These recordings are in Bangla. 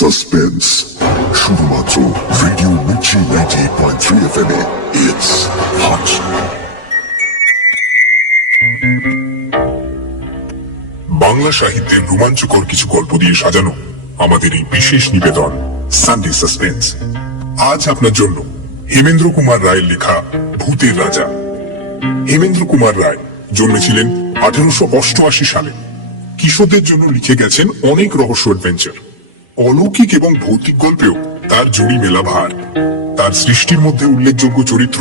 সাসপেন্স শুধুমাত্র radio Mirchi 98.3 FM A it's hot. Bangla সাহিত্যের রোমাঞ্চকর কিছু গল্প দিয়ে সাজানো আমাদের এই বিশেষ নিবেদন সানডে সাসপেন্স। আজ আপনার জন্য হেমেন্দ্র কুমার রায়ের লেখা ভূতের রাজা। হেমেন্দ্র কুমার রায় জন্মেছিলেন 1888 সালে। কিশোরদের জন্য লিখে গেছেন অনেক রহস্য অ্যাডভেঞ্চার। অলৌকিক এবং ভৌতিক গল্পেও তার জুড়ি মেলা ভার। তার সৃষ্টির মধ্যে উল্লেখযোগ্য চরিত্র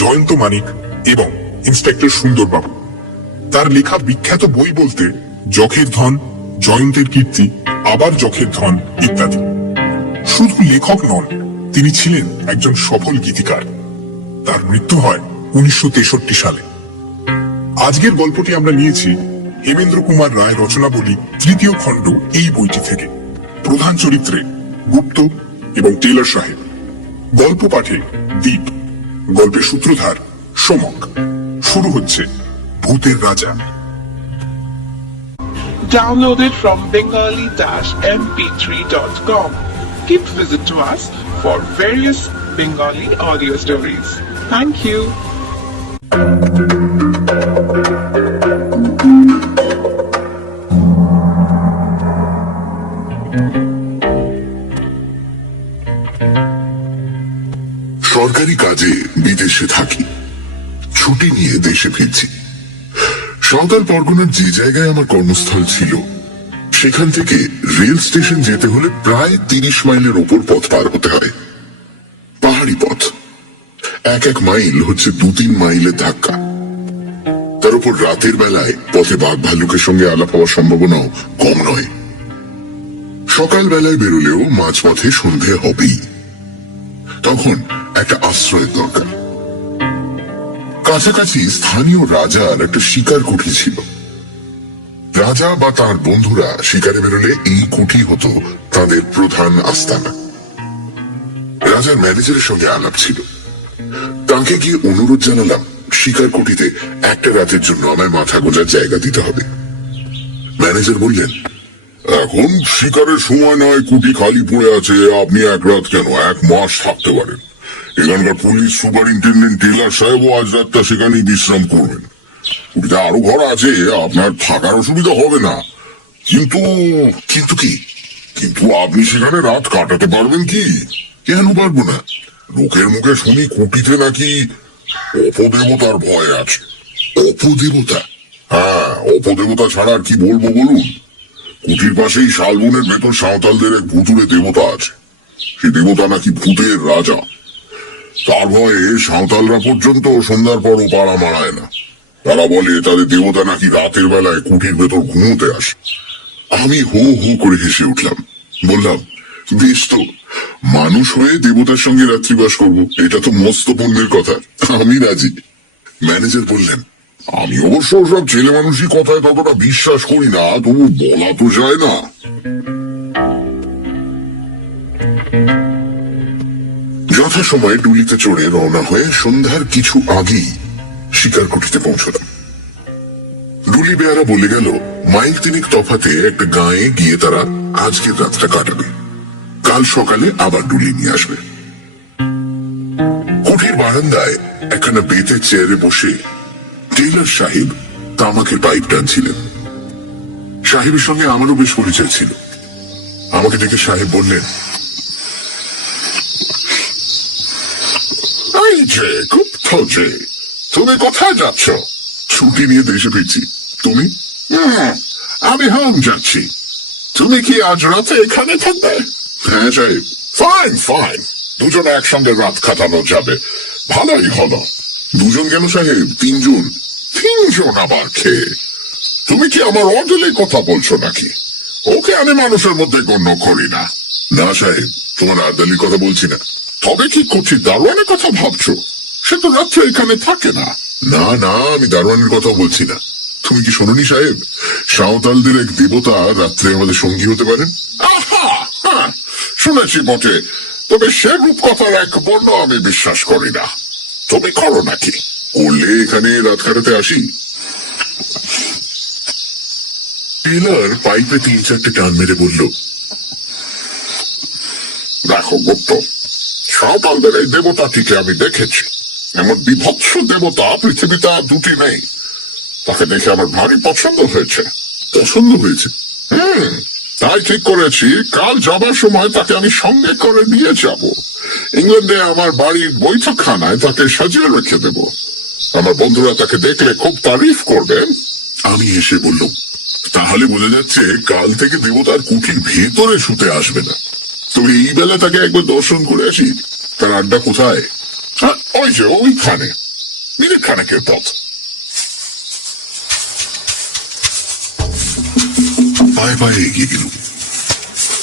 জয়ন্ত মানিক এবং ইন্সপেক্টর সুন্দরবাবু। তার লেখা বিখ্যাত বই বলতে যখের ধন, জয়ন্তের কীর্তি, আবার যখের ধন ইত্যাদি। শুধু লেখক নন, তিনি ছিলেন একজন সফল গীতিকার। তার মৃত্যু হয় 1963 সালে। আজকের গল্পটি আমরা নিয়েছি হেমেন্দ্র কুমার রায় রচনাবলী তৃতীয় খণ্ড এই বইটি থেকে। প্রধান চরিত্রে গুপ্ত এবং টেলর সাহেব। গল্প পাঠে দীপ। গল্পের সূত্রধার সমক। শুরু হচ্ছে ভূতের রাজা। Downloaded from bengali-mp3.com. Keep visit to us for various Bengali audio stories. Thank you. সরকারি কাজে বিদেশে থাকি, ছুটি নিয়ে দেশে ফিরছি। সাঁওতাল পরগনার যে জায়গায় আমার কর্মস্থল ছিল সেখান থেকে রেল স্টেশন যেতে হলে প্রায় 30 মাইলের ওপর পথ পার হতে হয়। পাহাড়ি পথ। এক মাইল হচ্ছে 2-3 মাইলের ধাক্কা। তার উপর রাতের বেলায় পথে বাঘ ভাল্লুকের সঙ্গে আলাপ হওয়ার সম্ভাবনাও কম নয়। সকাল বেলায় বেরোলেও মাঝপথে সন্ধে হবেই। তখন একটা আশ্রয়ের দরকার। কাছাকাছি স্থানীয় রাজার একটা শিকার কুঠি ছিল। রাজা বা তার বন্ধুরা শিকারে বেরোলে এই কুঠি হতো তাদের প্রধান আস্তানা। রাজার ম্যানেজারের সঙ্গে আলাপ ছিল। তাকে গিয়ে অনুরোধ জানালাম শিকার কুঠিতে একটা রাতের জন্য আমায় মাথা গোঁজার জায়গা দিতে হবে। ম্যানেজার বললেন, এখন শিকারের সময় নয়, কুঠি খালি পড়ে আছে, আপনি এক রাত কেন 1 মাস থাকতে পারেন। এখানকার পুলিশ সুপারিনটেন্ডেন্ট টেলর সাহেবও আজ রাতটা সেখানেই বিশ্রাম করবেন। কুঠিতে আরো ঘর আছে, আপনার থাকার অসুবিধা হবে না। কিন্তু কিন্তু কি? কিন্তু আপনি সেখানে রাত কাটাতে পারবেন কি? কেন পারবো না? লোকের মুখে শুনি কুঠিতে নাকি অপদেবতার ভয় আছে। অপদেবতা? হ্যাঁ, অপদেবতা ছাড়া আর কি বলবো বলুন। কুঠির পাশেই শালবনের ভেতর সাঁওতালদের এক ভুতুড়ে দেবতা আছে। সেই দেবতা নাকি ভূতের রাজা। তার ভয়ে সাঁওতালরা পর্যন্ত সন্ধ্যার পরও পাড়া মারায় না। তারা বলে তাদের দেবতা নাকি রাতের বেলায় কুঠির ভেতর ঘুমোতে আসে। আমি হো হো করে হেসে উঠলাম। বললাম, বেশ তো, মানুষ হয়ে দেবতার সঙ্গে রাত্রিবাস করবো, এটা তো মস্ত পুণ্যের কথা। আমি রাজি। ম্যানেজার বললেন, আমি অবশ্য সব ছেলে মানুষই কথায় ততটা বিশ্বাস করি না, তবু বলা তো যায় না। যথাসময়ে ডুলিতে চড়ে রওনা হয়ে সন্ধ্যার কিছু আগেই শিকার কুঠিতে পৌঁছলাম। ডুলি বেয়ারা বলে গেল মাইল 3 তফাতে একটা গাঁয়ে গিয়ে তারা আজকের রাতটা কাটাবে, কাল সকালে আবার ডুলি নিয়ে আসবে। কুঠির বারান্দায় একখানা বেতের চেয়ারে বসে টেলর সাহেব তামাকের পাইপ টানছিলেন। সাহেবের সঙ্গে আমারও বেশ পরিচয় ছিল। আমাকে দেখে সাহেব বললেন, তুমি কোথায় যাচ্ছ? ছুটি নিয়ে দেশে ফিরছি। তুমি? আমি হোম যাচ্ছি। তুমি কি আজ রাতে এখানে থাকবে? হ্যাঁ সাহেব। ফাইন ফাইন, দুজনে একসঙ্গে রাত কাটানো যাবে, ভালোই হলো। দুজন কেন সাহেব? 3 জন। 3 জন আবার খেয়ে? তুমি কি আমার অর্ডারের কথা বলছো নাকি? ওকে আমি মানুষের মধ্যে গণ্য করি না। না সাহেব, তোমার আর্দালির কথা বলছি না। তবে কি করছি, দারোয়ানের কথা ভাবছো? সে তো রাত্রে এখানে থাকে না। না না, আমি দারোয়ানের কথা বলছি না। তুমি কি শোনোনি সাহেব, সাঁওতালদের এক দেবতা রাত্রে আমাদের সঙ্গী হতে পারেন? আহা, হ্যাঁ শুনেছি বটে, তবে সে রূপকথার এক বর্ণ আমি বিশ্বাস করি না। তুমি করো নাকি? করলে এখানে রাত কাটাতে আসি। টেলর পাইপে 3-4টে টান মেরে বলল, দেখো গুপ্ত, সাঁওতালদের এই দেবতাটিকে আমি দেখেছি। এমন বিভৎস দেবতা পৃথিবীতে আর দুটি নেই। তাকে দেখে আমার ভারী পছন্দ হয়েছে। পছন্দ হয়েছে? তাই ঠিক করেছি কাল যাবার সময় তাকে আমি সঙ্গে করে নিয়ে যাব। ইংল্যান্ডে আমার বাড়ির বৈঠকখানায় তাকে সাজিয়ে রেখে দেব। আমার বন্ধুরা তাকে দেখলে খুব তারিফ করবে। আমি এসে বললাম, তাহলে বোঝা যাচ্ছে কাল থেকে দেবতার কুঠির ভেতরে শুতে আসবে না। তবে এই বেলা তাকে একবার দর্শন করে আসি। তার আড্ডা কোথায়? ওই যে ওইখানে, মিনিট খানেকের পথ। পায়ে পায়ে এগিয়ে গেল।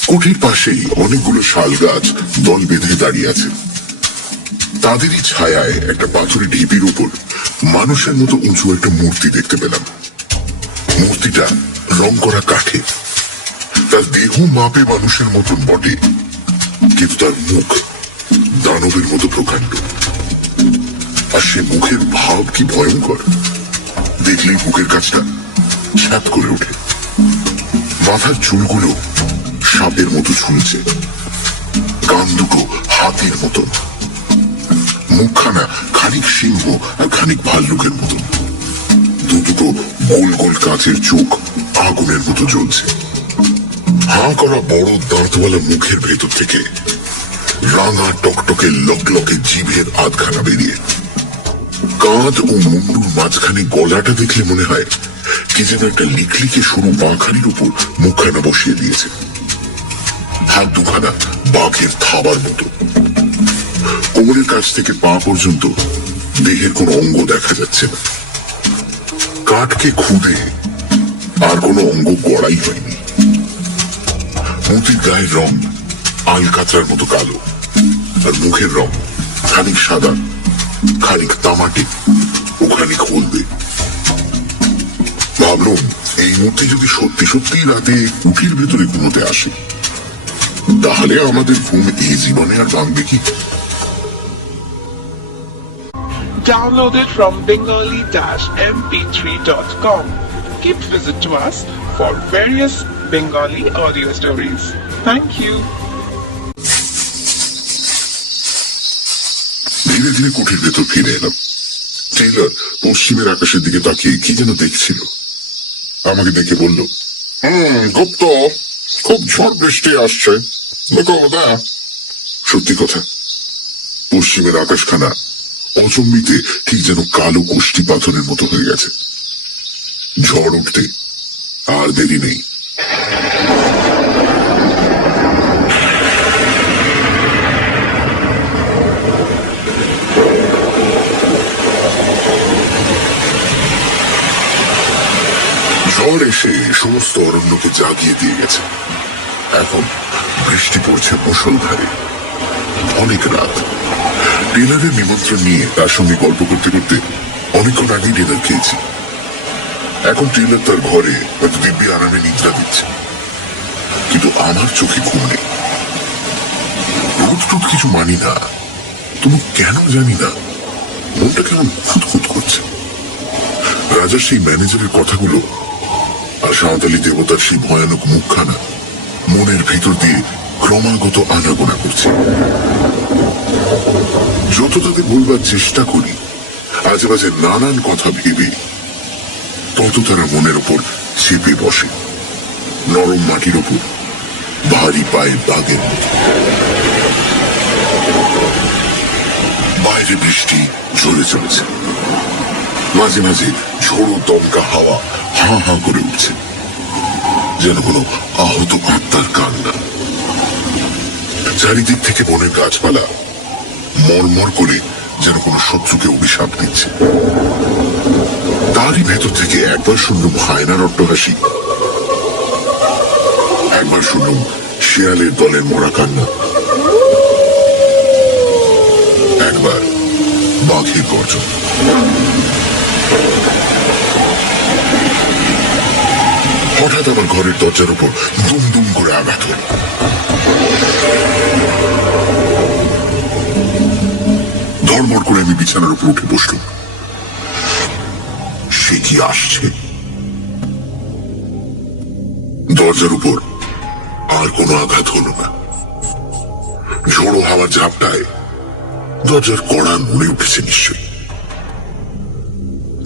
কুঠির পাশেই অনেকগুলো শাল গাছ দল বেঁধে দাঁড়িয়ে আছে। তাদেরই ছায়ায় একটা পাথরের ঢিপির উপর মানুষের মতো উঁচু একটা মূর্তি দেখতে পেলাম। মূর্তিটা রং করা কাঠে। তার দেহ মাপে মানুষের মতন বটে, কিন্তু তার মুখ দানবের মতো প্রকাণ্ড। আর সে মুখের ভাব কি ভয়ঙ্কর! দেখলেই বুকের কাছটা ছ্যাদ করে ওঠে। মাথার চুলগুলো সাপের মতো ঝুলছে, কান দুটো হাতির মতন, মুখখানা খানিক সিংহ আর খানিক ভাল্লুকের মতন। দুটো গোল গোল কাঁচের চোখ আগুনের মতো জ্বলছে। হাঁ করা বড় দাঁতওয়ালা মুখের ভেতর থেকে রাঙা টকটকে লকলকে জিভের আধখানা বেরিয়ে। কাঁধ ও মুন্ডুর মাঝখানে গলাটা দেখলে মনে হয় কি যেন একটা লিকলিকে সরু বাঁখানির উপর মুখখানা বসিয়ে দিয়েছে। হাত দুখানা বাঘের থাবার মতো। কোমরের কাছ থেকে পা পর্যন্ত দেহের কোনো অঙ্গ দেখা যাচ্ছে না। কাঠকে খুদে আর কোনো অঙ্গ গড়াই হয়নি। মূর্তির গায়ের রং আলকাতরার মতো কালো, আর মুখের রং খানিক সাদা, খানিক তামাটে ও খানিক হলদে। ভাবলাম এই মূর্তি যদি সত্যি সত্যি রাতে কুঠির ভেতরে ঘুমোতে আসে, তাহলে আমাদের ঘুম এই জীবনে আর ভাঙবে কি? Downloaded from bengali-mp3.com. Keep visit to us for various Bengali audio stories. Thank you. ধীরে ধীরে কুঠির ভেতর ফিরে এলাম। টেইলর পশ্চিমের আকাশের দিকে তাকিয়ে কি যেন দেখছিল। আমাকে দেখে বলল, গুপ্ত, খুব ঝড় বৃষ্টি আসছে। সত্যি কথা, পশ্চিমের আকাশখানা অচম্বিতে ঠিক যেন কালো কোষ্ঠী পাথরের মতো হয়ে গেছে। ঝড় উঠতে আর দেরি নেই। ঝড় এসে সমস্ত অরণ্যকে জাগিয়ে দিয়ে গেছে। এখন বৃষ্টি পড়ছে মুষলধারে। অনেক রাত। টেলারের নিমন্ত্রণ নিয়ে তার সঙ্গে গল্প করতে করতে অনেকক্ষণ আগেই ডিনার খেয়েছি। এখন টেলার তার ঘরে হয়তো দিব্যি আরামে নিদ্রা দিচ্ছে, কিন্তু আমার চোখে ঘুম নেই। রোদ টোদ কিছু মানি না, তবু কেন জানি না মনটা কেমন খুঁতখুত করছে। রাজার সেই ম্যানেজারের কথাগুলো আর সাঁওতালি দেবতার সেই ভয়ানক মুখখানা মনের ভিতর দিয়ে ক্রমাগত আনাগোনা করছে। যত তাদের বলবার চেষ্টা করি আজে বাজে নানান কথা ভেবে, তত তারা মনের ওপর চেপে বসে, নরম মাটির ওপর ভারী পায়ে বাঘের মতো। বাইরে বৃষ্টি ঝরে চলেছে। মাঝে মাঝে ঝোড়ো দমকা হাওয়া হাঁ হাঁ করে উঠছে, যেন কোনো আহত আত্মার কান্না। চারিদিক থেকে বনের গাছপালা মরমর করে যেন কোনো শত্রুকে অভিশাপ দিচ্ছে। তারই ভেতর থেকে একবার শুনলাম হায়নার অট্টহাসি, একবার শুনলাম শেয়ালের দলের মরা কান্না, একবার বাঘের গর্জন। হঠাৎ আমার ঘরের দরজার উপর দুম দুম করে আঘাত হল। ধড়মড় করে আমি বিছানার উপর উঠে বসলাম। সে কি আসছে? দরজার উপর আর কোনো আঘাত হলো না। ঝোড়ো হাওয়ার ঝাপটায় দরজার কড়া নড়ে উঠেছে নিশ্চয়।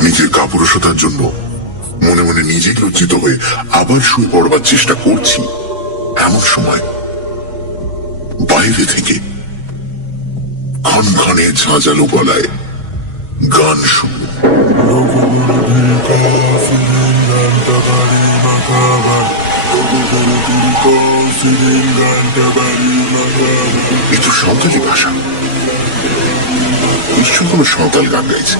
নিজের কাপুরুষতার জন্য মনে মনে নিজেই লজ্জিত হয়ে আবার শুয়ে পড়বার চেষ্টা করছি, এমন সময় বাইরে থেকে ক্ষণক্ষণে ঝাঁঝালো গলায় গান শুনল। এ তো সাঁওতালি ভাষা, নিশ্চয় কোনো সাঁওতাল গান গাইছে।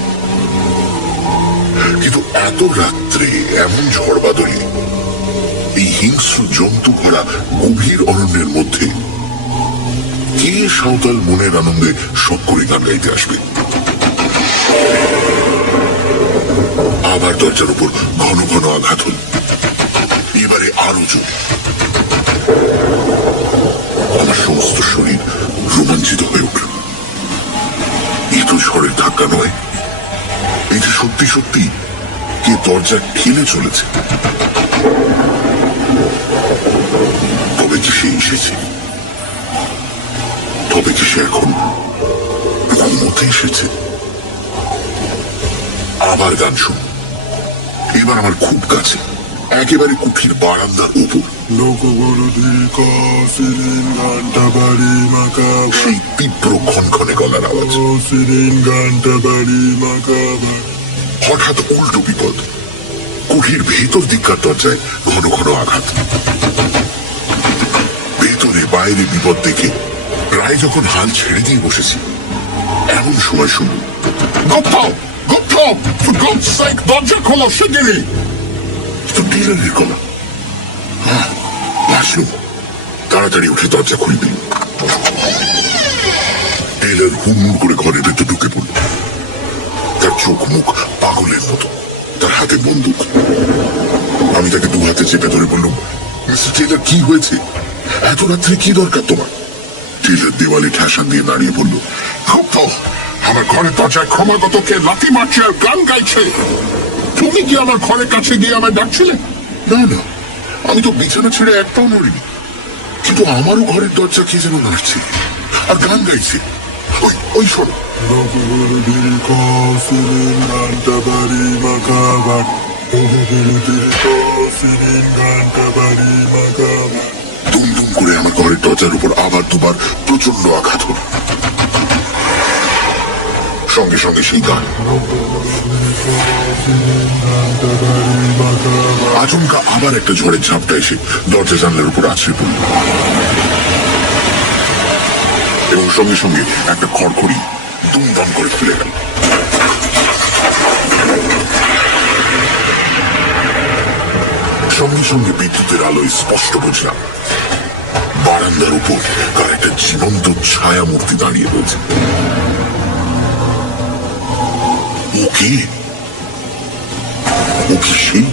কিন্তু এত রাত্রে এমন ঝড় বাদলে এই হিংস্র জন্তু ভরা গভীর অরণ্যের মধ্যে কে সাঁওতাল মনের আনন্দে শখ করে গান গাইতে আসবে? আবার দরজার উপর ঘন ঘন আঘাত হল, এবারে আরো জোর। আমার সমস্ত শরীর রোমাঞ্চিত হয়ে উঠল। এ তো ঝড়ের ধাক্কা নয়, এই যে সত্যি সত্যি কে দরজা ঠেলে চলেছে। তবে কি সে এসেছে? তবে কি সে এখন ঘুমোতে এসেছে? আবার গান শুন, এবার আমার খুব কাছে, একেবারে কুঠির বারান্দার উপর। সেই তীব্র ক্ষণক্ষণে গলার আওয়াজ। হঠাৎ উল্টো বিপদ, কুঠির ভেতর দিককার দরজায় ঘন ঘন আঘাত। ভেতরে বাইরে বিপদ দেখে প্রায় যখন হাল ছেড়ে দিয়ে বসেছি, এমন সময় শুনুন, দরজা খোলো শিগগিরই। তো টেলারের গলা। বাঁচলুম, তাড়াতাড়ি উঠে দরজা খুলে দিল। টেলার হুড়মুড় করে ঘরের ভেতর ঢুকে পড়ল। তার চোখ মুখ পাগলের মতো, তার হাতে বন্দুক। আমি তাকে দু হাতে চেপে ধরে বললাম, মিস্টার টেলার, কি হয়েছে? এত রাত্রে কি দরকার তোমার? টেলার দেওয়ালে ঠেসান দিয়ে দাঁড়িয়ে বলল, আমার ঘরের দরজায় ক্রমাগত কে লাথি মারছে আর গান গাইছে। তুমি কি আমার ঘরের কাছে গিয়ে আমায় ডাকছিলে? না না, আমি তো বিছানা ছেড়ে এক পাও নড়িনি, কিন্তু আমারও ঘরের দরজা কে যেন নাড়ছে আর গান গাইছে। ওই শোনো। দুম করে আমার ঘরের দরজার উপর আবার দুবার প্রচন্ড আঘাত হল। সঙ্গে সঙ্গে সেই গান। আচমকা আবার একটা ঝড়ের ঝাপটা এসে দরজা জানলার উপর আছড়ে পড়ল, এবং সঙ্গে সঙ্গে একটা খড়খড়ি দুমদাম করে ফেলে গেল। সঙ্গে সঙ্গে বিদ্যুতের আলোয় স্পষ্ট বুঝলাম বারান্দার উপর তার একটা জীবন্ত ছায়া মূর্তি দাঁড়িয়ে রয়েছে। ও কি সেই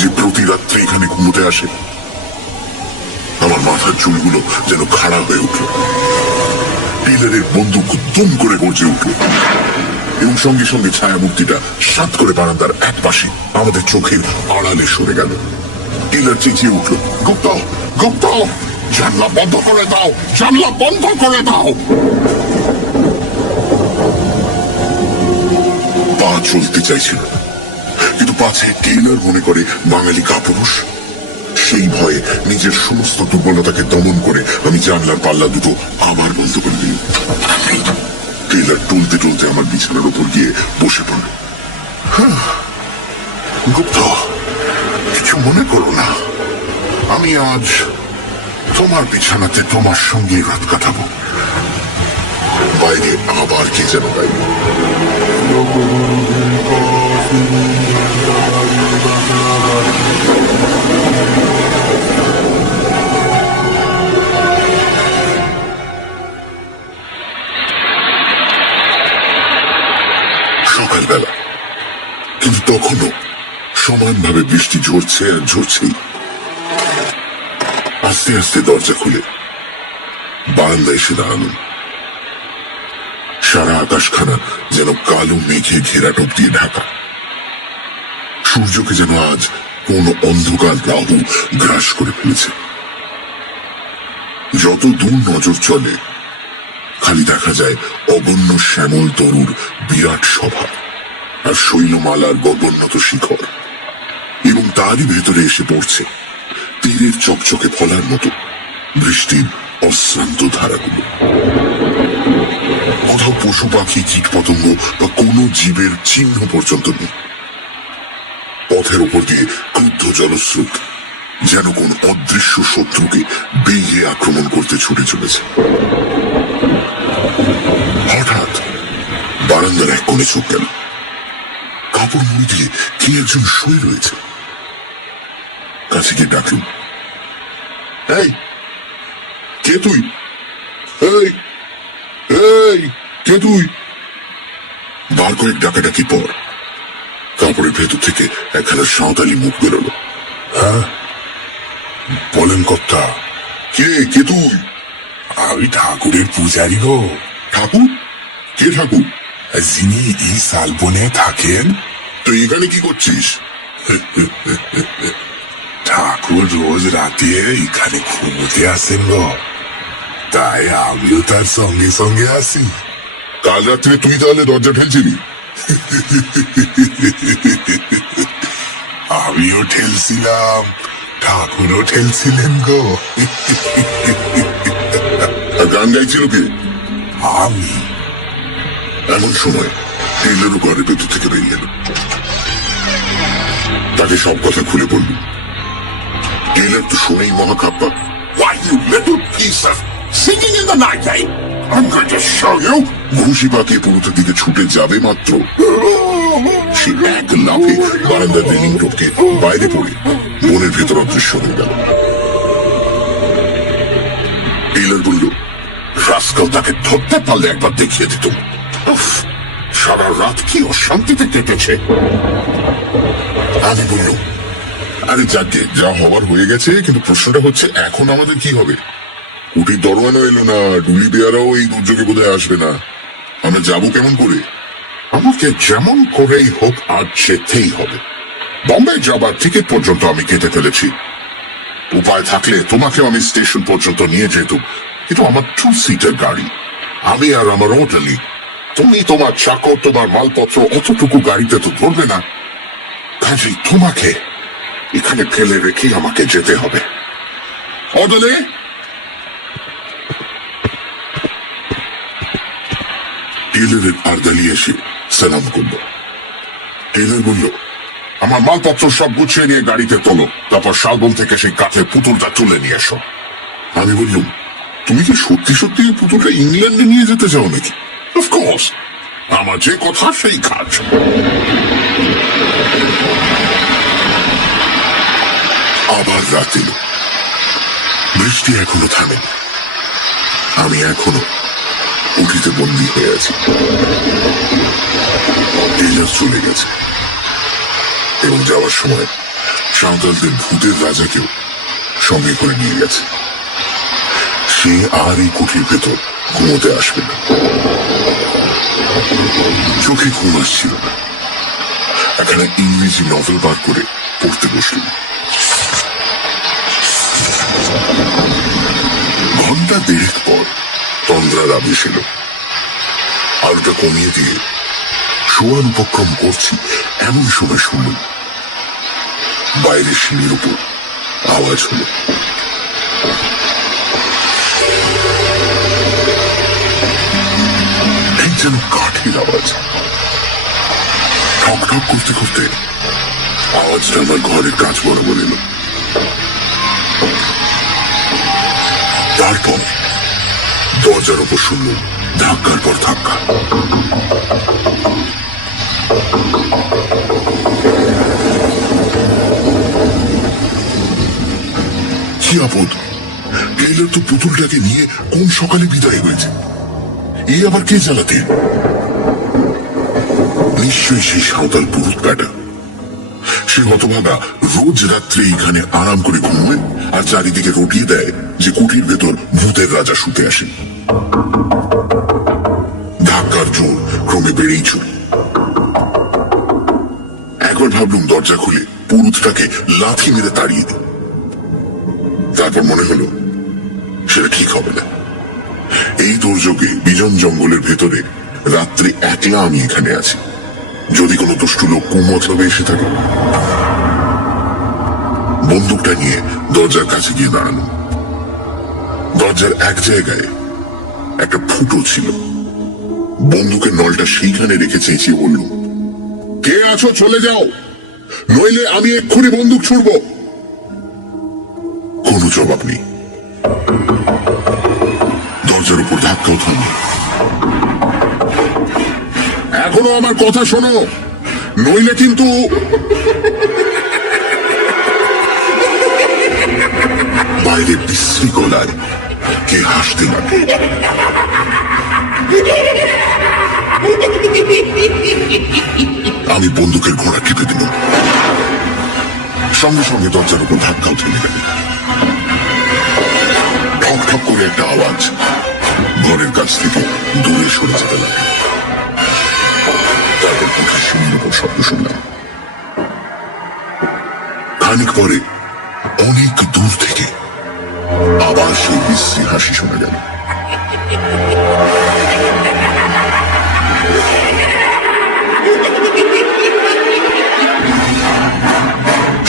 যে প্রতি রাত্রে এখানে ঘুমোতে আসে? আমার মাথার চুলগুলো যেন খাড়া হয়ে উঠল। টেলারের বন্দুক দুম করে গর্জে উঠল, এবং সঙ্গে সঙ্গে ছায়ামূর্তিটা সাত করে বারান্দার এক পাশে আমাদের চোখের আড়ালে সরে গেল। টেলার চেঁচিয়ে উঠল, গুপ্তা, গুপ্তা, জানলা বন্ধ করে দাও, জানলা বন্ধ করে দাও। পা চলতে চাইছিল, কিন্তু পাছে টেলার মনে করে বাঙালি কাপুরুষ। সেই ভয়ে নিজের সমস্ত দুর্বলতাকে দমন করে আমি জানলার পাল্লা দুটো আবার বন্ধ করে দিই। টেলার টলতে টলতে আমার বিছানার উপর গিয়ে বসে পড়ল। গুপ্তা, কিছু মনে করো না, আমি আজ তোমার বিছানাতে তোমার সঙ্গে রাত কাটাবো। বাইরে আবার কে যেন গাইল। সকালবেলা, কিন্তু তখনও সমানভাবে বৃষ্টি ঝরছে আর ঝরছেই। আস্তে আস্তে দরজা খুলে বারান্দায় এসে দাঁড়ালাম। সারা আকাশখানা যেন কালো মেঘে ঘেরাটোপ দিয়ে ঢাকা। সূর্যকে যেন আজ কোন অন্ধকার রাহু গ্রাস করে ফেলেছে। যত দূর নজর চলে খালি দেখা যায় অগণ্য শ্যামল তরুর বিরাট সভা আর শৈলমালার গগনোন্নত শিখর, এবং তারই ভেতরে এসে পড়ছে তীরের চকচকে ফলার মতো বৃষ্টির অশ্রান্ত ধারাগুলো। কোথাও পশু পাখি কীট পতঙ্গ বা কোনো জীবের চিহ্ন পর্যন্ত নেই। পথের উপর দিয়ে ক্রুদ্ধ জলস্রোত যেন কোন অদৃশ্য শত্রুকে বেগে আক্রমণ করতে ছুটে চলেছে। হঠাৎ বারান্দার এক কোণে চোখ গেল। কাপড় মুড়ি দিয়ে কে একজন শুয়ে রয়েছে। কাছে গিয়ে ডাকলুম, এই কে তুই? এই এই কে তুই? বার কয়েক ডাকাডাকি পর কাপড়ের ভেতর থেকে একখানা সাঁওতালি মুখ বেরোলো। হ্যাঁ বলেন কর্তা। কে কে তুই? আমি ঠাকুরের পূজারি গো। ঠাকুর? কে ঠাকুর? যিনি এই শালবনে থাকেন। তুই এখানে কি করছিস? ঠাকুর রোজ রাতে এখানে ঘুমোতে আসেন গো, তাই আমিও তার সঙ্গে সঙ্গে আসি। কাল রাত্রে তুই তাহলে দরজা ঠেলছিলি? আমিও ঠেলছিলাম, ঠাকুরও ঠেলছিলেন গো। গান গাইছিল কে? আমি। এমন সময় টেইলরও ঘরের ভেতর থেকে বেরিয়ে এলো। তাকে সব কথা খুলে বলল। টেইলর তো শুনেই মহাকাব্বা। Why you little piece of singing in the night, eh? I'm going to show you. ঘুষি পাকিয়ে পুরোটার দিকে ছুটে যাবে মাত্র সে এক লাফে বারান্দার রেলিং টপকে বাইরে পড়ে বনের ভেতর অদৃশ্য হয়ে গেল। টেইলর বলল, রাস্কাল তাকে ধরতে পারলে একবার দেখিয়ে দিত। সারা রাত কি অশান্তিতে কেটেছে। আমি বলল, আরে যাকে যা হওয়ার হয়ে গেছে, কিন্তু প্রশ্নটা হচ্ছে এখন আমাদের কি হবে? কুটির দরওয়ানও এলো না, ডুলি বেয়ারাও এই দুর্যোগে বোধহয় আসবে না। আমরা যাবো কেমন করে? আমাকে যেমন করেই হোক আজ যেতেই হবে। বম্বে যাবার টিকিট পর্যন্ত আমি কেটে ফেলেছি। উপায় থাকলে তোমাকে আমি স্টেশন পর্যন্ত নিয়ে যেত, কিন্তু আমার 2 সিটার গাড়ি, আমি আর আমার ওটালি। তুমি তোমার চাকর তোমার মালপত্র অতটুকু গাড়িতে তো ধরবে না, কাজেই তোমাকে এখানে ফেলে রেখে আমাকে যেতে হবে। ওটালি, টেইলরের আর্দালি এসে সালাম করল। টেইলর বলল, আমার মালপত্র সব গুছিয়ে নিয়ে গাড়িতে তোলো, তারপর শালবন থেকে সেই কাঠের পুতুলটা তুলে নিয়ে এসো। আমি বললুম, তুমি কি সত্যি সত্যি এই পুতুলটা ইংল্যান্ডে নিয়ে যেতে চাও নাকি? অফকোর্স, আমার যে কথা সেই কাজ। আবার রাত এলো। বৃষ্টি এখনো থামেনি। আমি এখনো উঠিতে বন্দী হয়ে আছি। টেইলর চলে গেছে এবং যাওয়ার সময় সাঁওতালদের ভূতের রাজাকেও সঙ্গে করে নিয়ে গেছে। সে আর এই কুঠির ভেতর ঘুমোতে আসবে না। চোখে ঘুম আসছিল না। একখানা ইংরেজি নভেল বার করে পড়তে বসল। ঘন্টা 1.5 পর তন্দ্রার আবেশ এলো। আলোটা কমিয়ে দিয়ে শোয়ার উপক্রম করছি, এমন সময় শুনল বাইরে সিঁড়ির উপর আওয়াজ হলো। ঠিক যেন কাঠের আওয়াজ। ঠক ঠক করতে করতে আওয়াজটা আমার ঘরের কাজ বরাবর এলো। তারপর দরজার উপর শুনল ধাক্কার পর ধাক্কা। কি আপদ! টেইলর তো পুতুলটাকে নিয়ে কোন সকালে বিদায় হয়েছে। এই আবার কে জ্বালাতে? নিশ্চয়ই সেই সাঁওতাল পুরুত ব্যাটা। সে হতভাগা রোজ রাত্রে এখানে আরাম করে ঘুমোয় আর চারিদিকে রটিয়ে দেয় যে কুটির ভেতর ভূতের রাজা শুতে আসেন। ধাক্কার জোর ক্রমে বেড়েই চলে। একবার ভাবলুম দরজা খুলে পুরুতটাকে লাথি মেরে তাড়িয়ে দিই। তারপর মনে হলো সেটা ঠিক হবে না। এই দুর্যোগে বিজন জঙ্গলের ভেতরে রাত্রে একলা আমি এখানে আছি। যদি কোনো দুষ্টু লোক কুমতলবে এসে থাকে। বন্দুকটা নিয়ে দরজার কাছে গিয়ে দাঁড়ানো। দরজার এক জায়গায় একটা ফুটো ছিল। বন্দুকের নলটা সেইখানে রেখে চেঁচিয়ে বলল, কে আছো চলে যাও, নইলে আমি এক্ষুনি বন্দুক ছুড়ব। কোনো জবাব নেই। দরজার উপর ধাক্কাও থামল। এখনো আমার কথা শোনো, নইলে কিন্তু। বাইরে বিশ্রী গলায় কে হাসতে লাগে। আমি বন্দুকের ঘোড়া টিপে দিলাম। সঙ্গে সঙ্গে দরজার উপর ধাক্কাও থেমে গেল। ঠক ঠক করে একটা আওয়াজ ঘরের কাছ থেকে দূরে সরে যেতে লাগে। তারপর কোঠার সিঁড়ির উপর শব্দ শুনলাম। খানিক পরে অনেক দূর থেকে আবার সেই বিশ্রী হাসি শোনা গেল।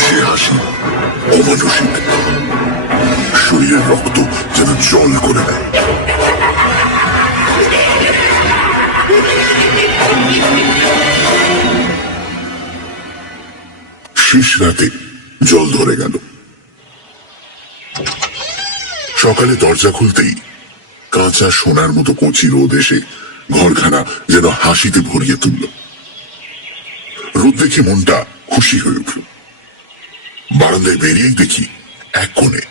সে হাসি অমানসিক, শরীরের রক্ত যেন জল করে দেয়। শেষ রাতে জল ধরে গেল। সকালে দরজা খুলতেই কাঁচা সোনার মতো কচি রোদ এসে ঘরখানা যেন হাসিতে ভরিয়ে তুলল। রোদ দেখে মনটা খুশি হয়ে উঠল। বারান্দায় বেরিয়েই দেখি এক কোণে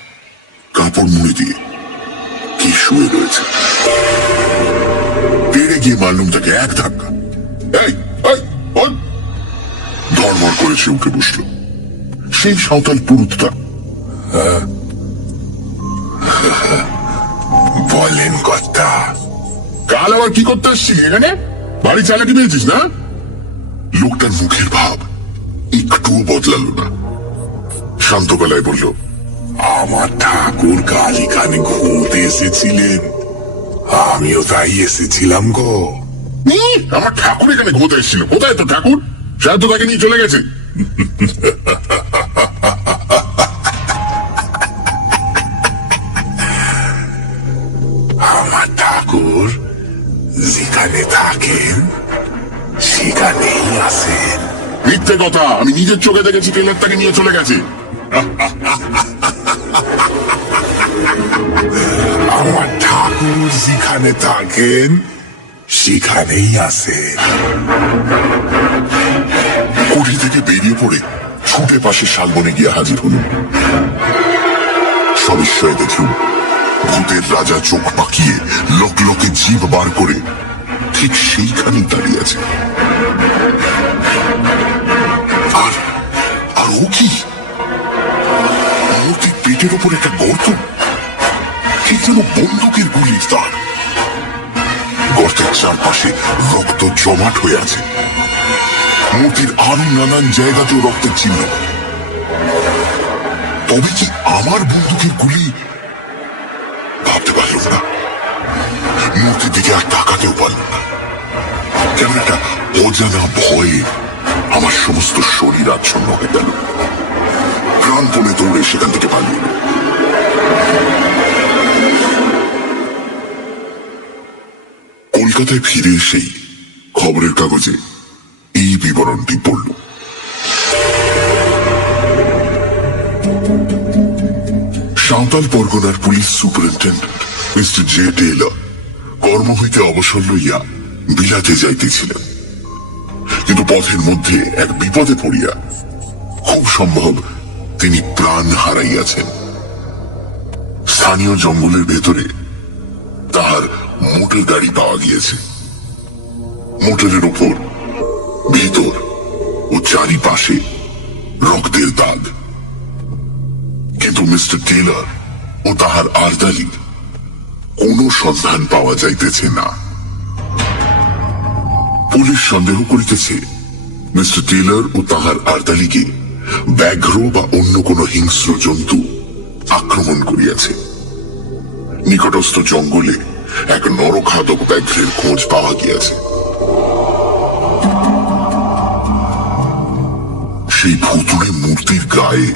কাপড় মুড়ি দিয়ে কি শুয়ে রয়েছে। পেড়ে গিয়ে মারলুম তাকে এক ধাক্কা। এই ধর্মর করে সে উঠে বসল। সেই সাঁওতাল পুরুতটা। বলেন কথা। কাল আবার কি করতে আসছি এখানে? বাড়ি চালাকি পেয়েছিস না? লোকটার মুখের ভাব একটুও বদলালো না। শান্ত গলায় বলল, আমার ঠাকুর কাল এখানে ঘুমতে এসেছিলেন, আমিও তাই এসেছিলাম গো। আমার ঠাকুর এখানে ঘুমতে এসেছিল? কোথায় তো ঠাকুর? সে তো তাকে নিয়ে চলে গেছে। আমার ঠাকুর যেখানে থাকেন সেখানেই আসেন। মিথ্যে কথা, আমি নিজের চোখে দেখেছি টেলার তাকে নিয়ে চলে গেছে। আমার ঠাকুর যেখানে থাকেন সেখানেই আসেন। কুঠি থেকে বেরিয়ে পড়ে ছুটে পাশে শালবনে গিয়ে হাজির হল। সবিস্ময়ে দেখলুম ভূতের রাজা চোখ পাকিয়ে লোকে জিভ বার করে ঠিক সেইখানেই দাঁড়িয়ে আছে। আর ও কি? মূর্তির পেটের উপর একটা গর্ত, ঠিক যেন বন্দুকের গুলির তার। গর্তের চারপাশে রক্ত জমাট হয়ে আছে। মূর্তির আরো নানান জায়গাতেও রক্তের চিহ্ন। তবে কি আমার বন্দুকের গুলি? ভাবতে পারলাম না। মূর্তির দিকে আর তাকাতেও পারলাম না। কেমন একটা অজানা ভয়ে আমার সমস্ত শরীর আচ্ছন্ন হয়ে গেল। প্রাণপণে দৌড়ে সেখান থেকে পালিয়ে এলো। কলকাতায় ফিরে এসেই খবরের কাগজে এই বিবরণটি পড়ল। সাঁওতাল পরগনার police superintendent mister J Taylor কর্ম হইতে অবসর লইয়া বিলাতে যাইতেছিলেন, কিন্তু পথের মধ্যে এক বিপদে পড়িয়া খুব সম্ভব তিনি প্রাণ হারাইয়াছেন। স্থানীয় জঙ্গলের ভেতরে তাহার মোটর গাড়ি পাওয়া গিয়েছে। মোটরের উপর ভিতর ও চারিপাশে রক্তের দাগ, কিন্তু মিস্টার টেইলর ও তাহার আর্দালির কোনো সন্ধান পাওয়া যাইতেছে না। পুলিশ সন্দেহ করিতেছে মিস্টার টেইলর ও তাহার আর্দালিকে ব্যাঘ্র বা অন্য কোনো হিংস্র জন্তু আক্রমণ করিয়াছে। নিকটস্থ জঙ্গলে এক নরখাদক ব্যাঘ্রের খোঁজ পাওয়া গিয়েছে। সেই ভুতুড়ে মূর্তির গায়ে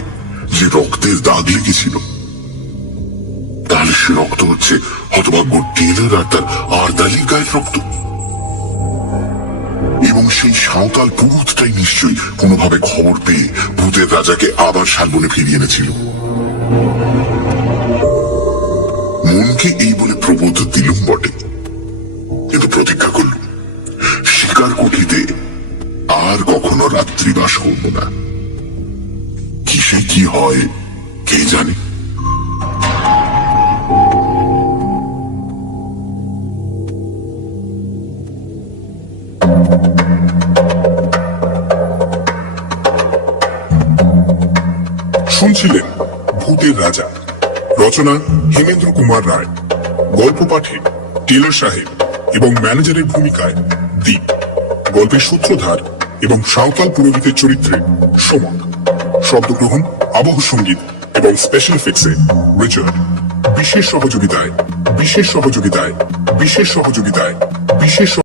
যে রক্তের দাগ লেগেছিল, তাহলে সে রক্ত হচ্ছে হতভাগ্য টেলর আর তার আর্দালির গায়ের রক্ত। এবং সেই সাঁওতাল পুরুতটাই নিশ্চয়ই কোনোভাবে খবর পেয়ে ভূতের রাজাকে আবার শালবনে ফিরিয়ে এনেছিল। মনকে এই বলে প্রবোধ দিলুম বটে, কিন্তু প্রতিজ্ঞা করলুম শিকার কুঠিতে আর কখনো রাত্রিবাস করব না। কিসে কি হয় কে জানে। শুনছিলেন ভূতের রাজা, রচনা হেমেন্দ্র কুমার রায়, গল্প পাঠে টেলর সাহেব এবং ম্যানেজারের ভূমিকায় দীপ, গল্পের সূত্রধার এবং সাঁওতাল পুরোহিতের চরিত্রে সোমক, শব্দগ্রহণ, আবহ সঙ্গীত এবং স্পেশাল এফেক্টসে রিচার্ড, বিশেষ সহযোগিতায়